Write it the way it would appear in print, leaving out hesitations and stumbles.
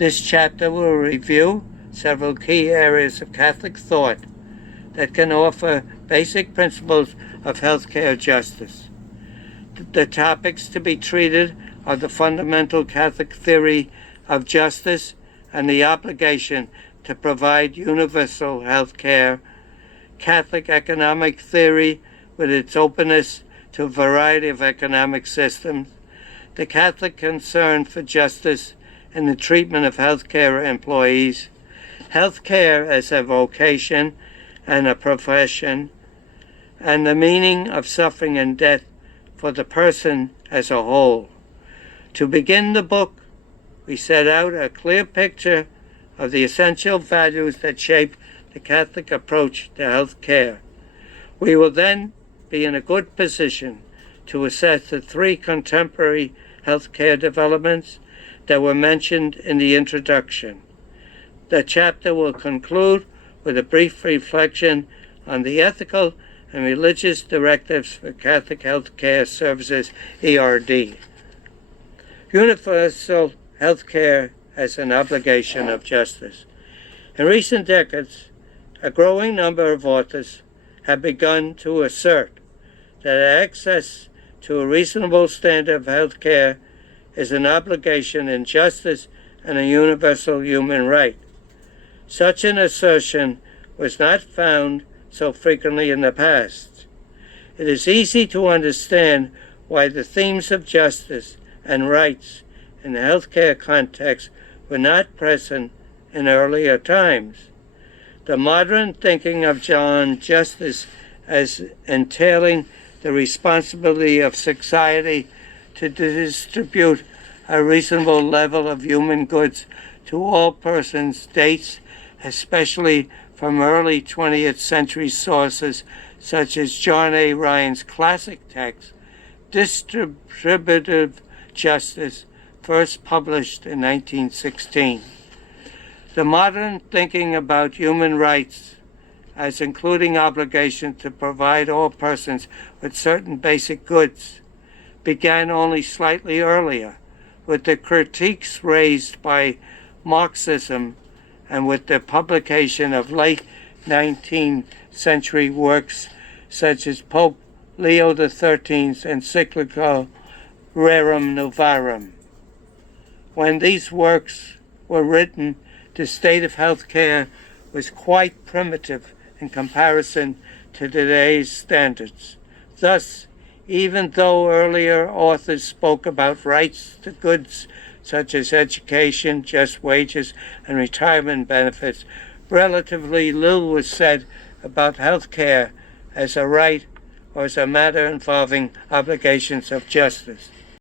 This chapter will review several key areas of Catholic thought that can offer basic principles of healthcare justice. The topics to be treated are the fundamental Catholic theory of justice and the obligation to provide universal health care, Catholic economic theory with its openness to a variety of economic systems, the Catholic concern for justice in the treatment of healthcare employees, healthcare as a vocation and a profession, and the meaning of suffering and death for the person as a whole. To begin the book, we set out a clear picture of the essential values that shape the Catholic approach to health care. We will then be in a good position to assess the three contemporary healthcare developments that were mentioned in the introduction. The chapter will conclude with a brief reflection on the ethical and religious directives for Catholic health care services, ERD. Universal health care as an obligation of justice. In recent decades, a growing number of authors have begun to assert that access to a reasonable standard of health care is an obligation in justice and a universal human right. Such an assertion was not found so frequently in the past. It is easy to understand why the themes of justice and rights in the healthcare context were not present in earlier times. The modern thinking of justice as entailing the responsibility of society to distribute a reasonable level of human goods to all persons dates especially from early 20th century sources such as John A. Ryan's classic text, Distributive Justice, first published in 1916. The modern thinking about human rights as including obligation to provide all persons with certain basic goods began only slightly earlier, with the critiques raised by Marxism and with the publication of late 19th century works such as Pope Leo XIII's encyclical Rerum Novarum. When these works were written, the state of healthcare was quite primitive in comparison to today's standards. Thus, even though earlier authors spoke about rights to goods such as education, just wages, and retirement benefits, relatively little was said about health care as a right or as a matter involving obligations of justice.